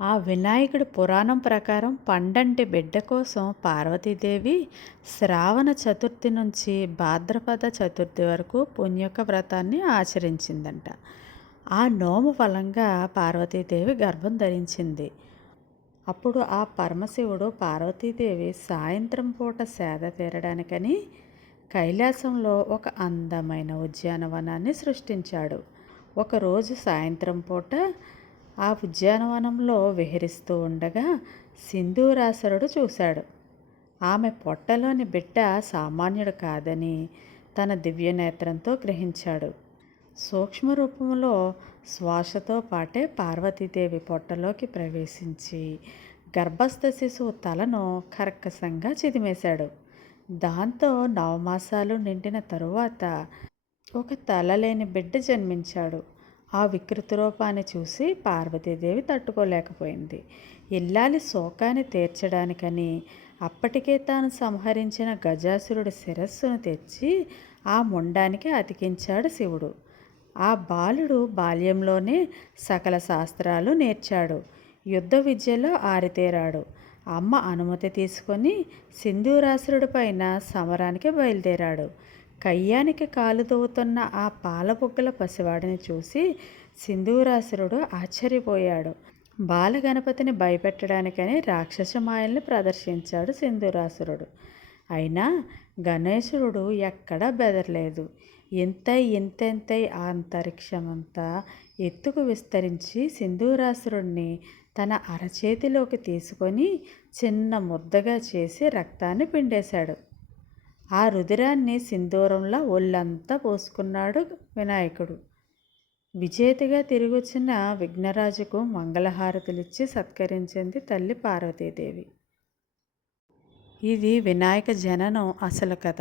ఆ వినాయకుడి పురాణం ప్రకారం పండంటి బిడ్డ కోసం పార్వతీదేవి శ్రావణ చతుర్థి నుంచి భాద్రపద చతుర్థి వరకు పుణ్యక వ్రతాన్ని ఆచరించిందంట. ఆ నోము ఫలంగా పార్వతీదేవి గర్భం ధరించింది. అప్పుడు ఆ పరమశివుడు పార్వతీదేవి సాయంత్రం పూట సేద తీరడానికని కైలాసంలో ఒక అందమైన ఉద్యానవనాన్ని సృష్టించాడు. ఒకరోజు సాయంత్రం పూట ఆ ఉద్యానవనంలో విహరిస్తూ ఉండగా సింధూరాసరుడు చూశాడు. ఆమె పొట్టలోని బిడ్డ సామాన్యుడు కాదని తన దివ్య నేత్రంతో గ్రహించాడు. సూక్ష్మ రూపంలో శ్వాసతో పాటే పార్వతీదేవి పొట్టలోకి ప్రవేశించి గర్భస్థ శిశువు తలను కరక్కసంగా చిదిమేశాడు. దాంతో నవమాసాలు నిండిన తరువాత ఒక తలలేని బిడ్డ జన్మించాడు. ఆ వికృత రూపాన్ని చూసి పార్వతీదేవి తట్టుకోలేకపోయింది. ఇల్లాలి శోకాన్ని తీర్చడానికని అప్పటికే తాను సంహరించిన గజాసురుడి శిరస్సును తెచ్చి ఆ ముండానికి అతికించాడు శివుడు. ఆ బాలుడు బాల్యంలోనే సకల శాస్త్రాలు నేర్చాడు. యుద్ధ విద్యలో ఆరితేరాడు. అమ్మ అనుమతి తీసుకొని సింధూరాసురుడి పైన సమరానికి బయలుదేరాడు. కయ్యానికి కాలు దువ్వుతున్న ఆ పాలబుగ్గల పసివాడిని చూసి సింధూరాసురుడు ఆశ్చర్యపోయాడు. బాలగణపతిని భయపెట్టడానికని రాక్షస మాయల్ని ప్రదర్శించాడు సింధూరాసురుడు. అయినా గణేశుడు ఎక్కడా బెదరలేదు. ఎంతై ఎంతెంతై అంతరిక్షమంతా ఎత్తుకు విస్తరించి సింధూరాసురుణ్ణి తన అరచేతిలోకి తీసుకొని చిన్న ముద్దగా చేసి రక్తాన్ని పిండేశాడు. ఆ రుధిరాన్ని సింధూరంలో ఒళ్ళంతా పోసుకున్నాడు వినాయకుడు. విజేతగా తిరిగొచ్చిన విఘ్నరాజుకు మంగళహారతులిచ్చి సత్కరించింది తల్లి పార్వతీదేవి. ఇది వినాయక జననం అసలు కథ.